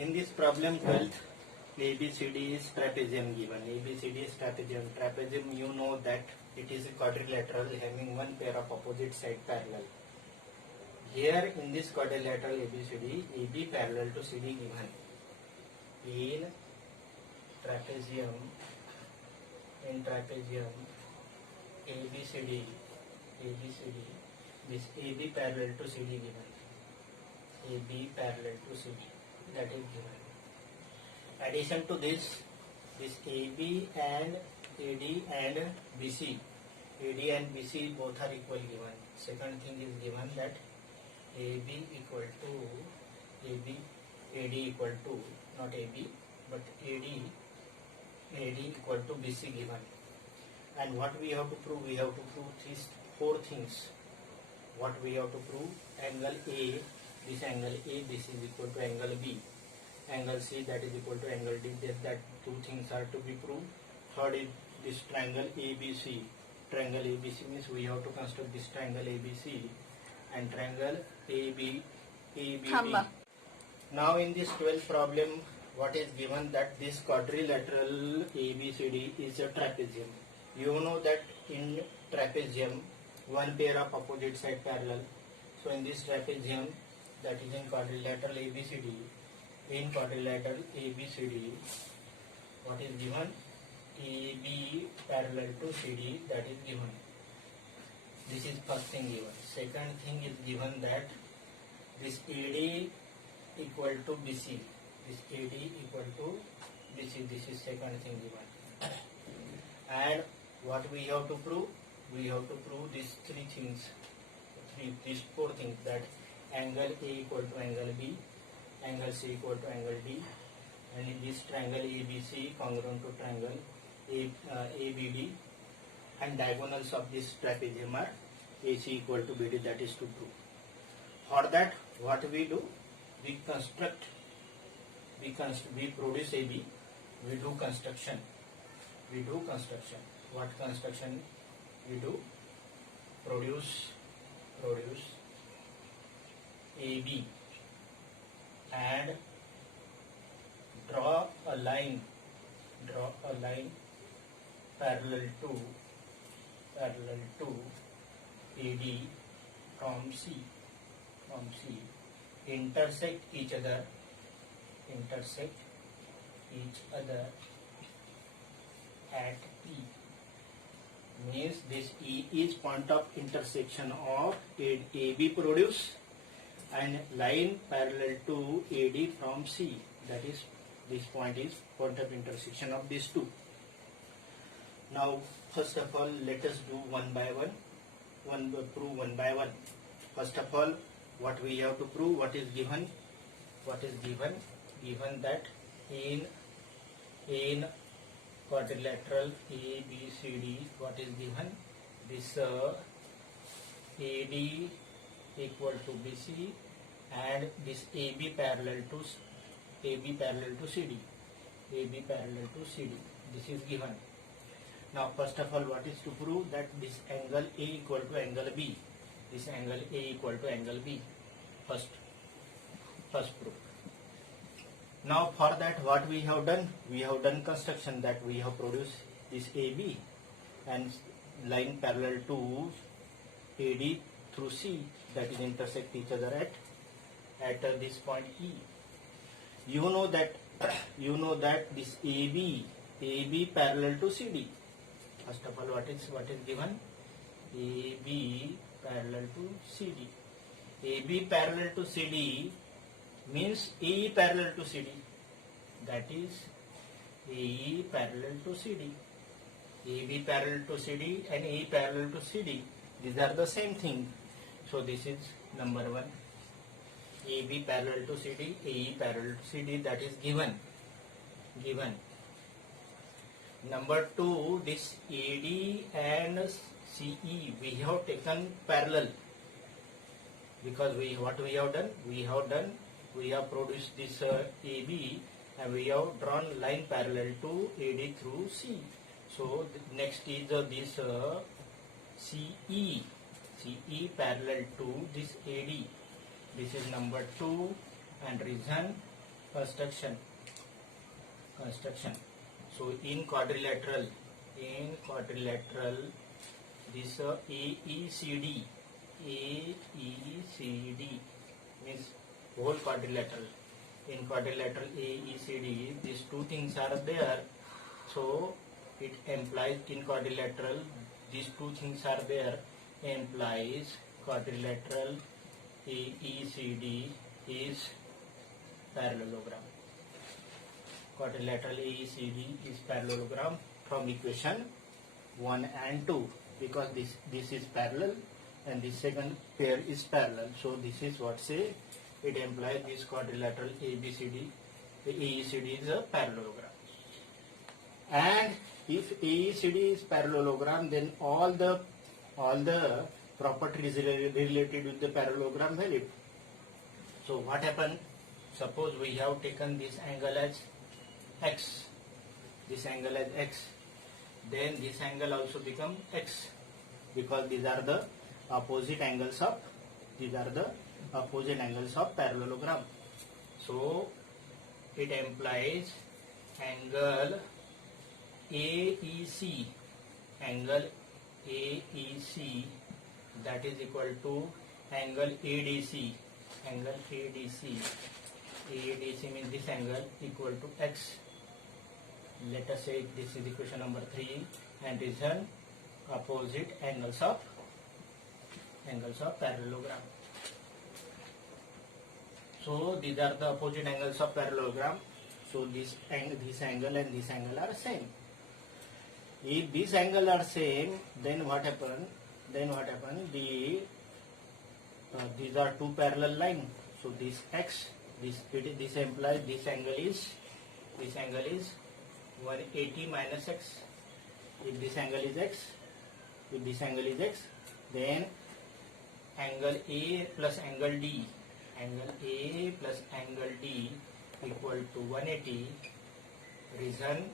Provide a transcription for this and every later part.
In this problem 12th, ABCD is trapezium given. ABCD is trapezium. Trapezium, you know that it is a quadrilateral having one pair of opposite side parallel. Here in this quadrilateral ABCD, AB parallel to CD given. In trapezium, ABCD, this AB parallel to CD given. AB parallel to CD, that is given. Addition to this AB and AD and BC, AD and BC both are equal given. Second thing is given that AB equal to AD equal to, not AB but AD equal to BC given. And what we have to prove? We have to prove these four things. What we have to prove? Angle A, this angle ABC is equal to angle B. Angle C, that is equal to angle D. That two things are to be proved. Third is this triangle ABC. Triangle ABC means we have to construct this triangle ABC and triangle ABD. Now in this 12th problem, what is given that this quadrilateral ABCD is a trapezium. You know that in trapezium, one pair of opposite side parallel. So in this trapezium, that is in quadrilateral ABCD, in quadrilateral ABCD, what is given? AB parallel to CD, that is given. This is first thing given. Second thing is given that this AD equal to BC. This AD equal to BC. This is second thing given. And what we have to prove? We have to prove these three things. These four things, that angle A equal to angle B, angle C equal to angle D, and in this triangle ABC congruent to triangle ABD, and diagonals of this trapezium are AC equal to BD, that is to prove. For that, what we do? We construct, we produce AB, we do construction. What construction we do? Produce AB and draw a line parallel to AD from C, intersect each other at P. Means this E is point of intersection of AB produce and line parallel to AD from C. That is, this point is point of intersection of these two. Now, first of all, let us do one by one. Prove one by one. First of all, what we have to prove? What is given? Given that in quadrilateral ABCD, what is given? This AD equal to BC and this AB parallel to CD. This is given. Now, first of all, what is to prove? That this angle A equal to angle B. This angle A equal to angle B. First proof. Now for that, what we have done? We have done construction, that we have produced this AB and line parallel to AD through C, that is intersect each other at this point E. You know that this AB parallel to CD. First of all, what is given? AB parallel to CD. AB parallel to CD means AE parallel to CD. That is AE parallel to CD. AB parallel to CD and AE parallel to CD. These are the same thing. So this is number one. AB parallel to CD, AE parallel to CD, that is given. Number two, this AD and CE we have taken parallel, because what we have done? We have produced this AB and we have drawn line parallel to AD through C. So next is this CE parallel to this AD. This is number 2, and reason construction. So in quadrilateral, this AECD means whole quadrilateral. In quadrilateral AECD, these two things are there. So it implies in quadrilateral these two things are there, implies quadrilateral AECD is parallelogram. Quadrilateral AECD is parallelogram from equation 1 and 2, because this is parallel and the second pair is parallel. So this is what say it implies this quadrilateral ABCD, the AECD is a parallelogram. And if AECD is parallelogram, then all the properties related with the parallelogram valid. So what happened? Suppose we have taken this angle as x, then this angle also become x, because these are the opposite angles of parallelogram. So it implies angle AEC, that is equal to angle ADC. ADC means this angle equal to x. Let us say this is equation number 3, and is an opposite angles of parallelogram. So these are the opposite angles of parallelogram. So this angle and this angle are same. If these angles are same, then what happen? These are two parallel lines. So this x, this implies this angle is 180 minus x. If this angle is x, then angle A plus angle D, equal to 180. Reason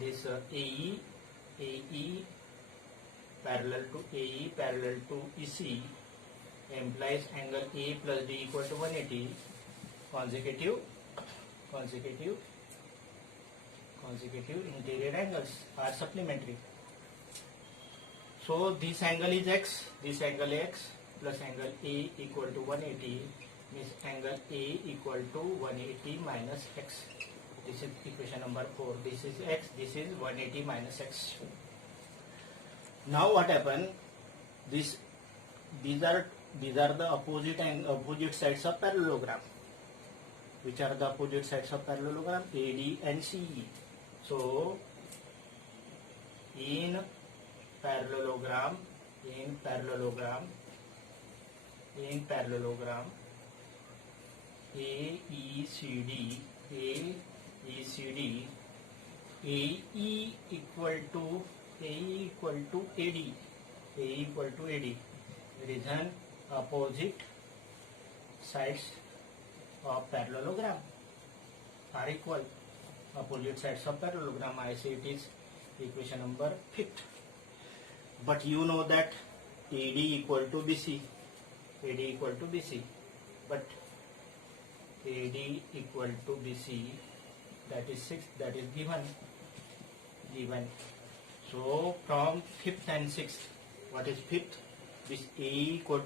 this AE parallel to EC implies angle A plus D equal to 180. Consecutive interior angles are supplementary. So this angle is x, this angle x plus angle A equal to 180, means angle A equal to 180 minus x. This is equation number 4. This is x, this is 180 minus x. Now what happened? These are the opposite sides of parallelogram. Which are the opposite sides of parallelogram? AD and CE. So in parallelogram, AECD, AE equal to AD. Reason opposite sides of parallelogram are equal. Opposite sides of parallelogram, I say it is equation number 5th. But you know that AD equal to BC. But AD equal to BC, that is 6, that is given. So from 5th and 6th, what is 5th? This AD equal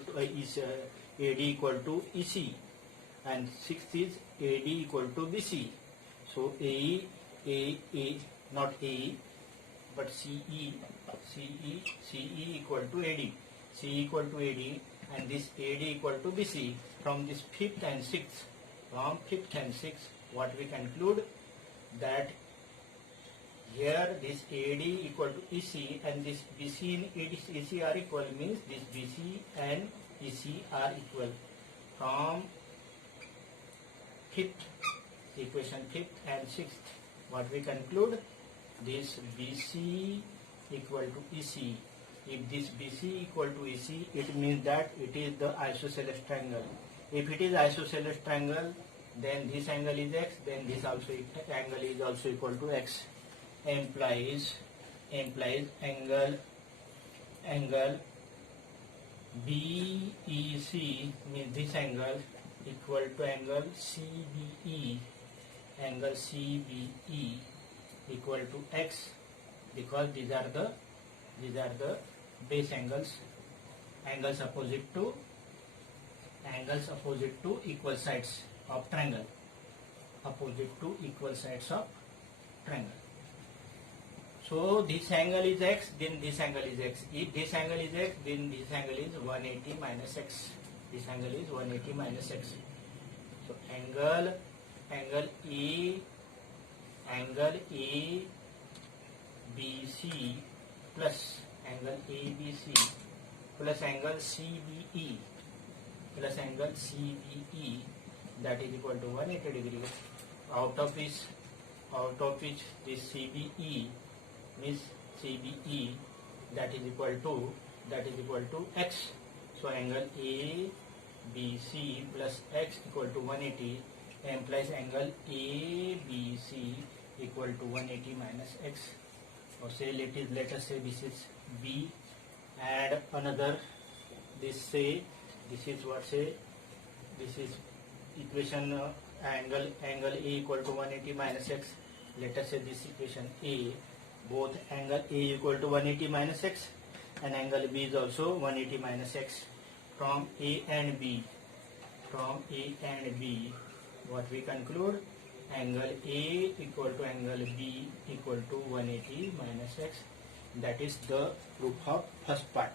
to EC, and 6th is AD equal to BC. So AE, not AE, but CE equal to AD. CE equal to AD, and this AD equal to BC. From this 5th and 6th, what we conclude? That here this AD equal to EC and this BC and EC are equal, means this BC and EC are equal. From 5th, equation 5th and 6th, what we conclude? This BC equal to EC. If this BC equal to EC, it means that it is the isosceles triangle. If it is isosceles triangle, then this angle is x, then this angle is also equal to x. Implies angle BEC, means this angle equal to angle CBE, angle CBE equal to x, because these are the base angles, angles opposite to equal sides of triangle, opposite to equal sides of triangle. So this angle is x, then this angle is x. If this angle is x, then this angle is 180 minus x. This angle is 180 minus x. So angle ABC plus angle ABC plus angle CBE plus angle CBE, that is equal to 180 degrees. Out of which this CBE means CBE, that is equal to x. So angle ABC plus x equal to 180 implies angle ABC equal to 180 minus x. Or say let us say this is B, add another, this is equation angle A equal to 180 minus x. Let us say this equation A, both angle A equal to 180 minus x and angle B is also 180 minus x. From A and B, what we conclude, angle A equal to angle B equal to 180 minus x. That is the proof of first part.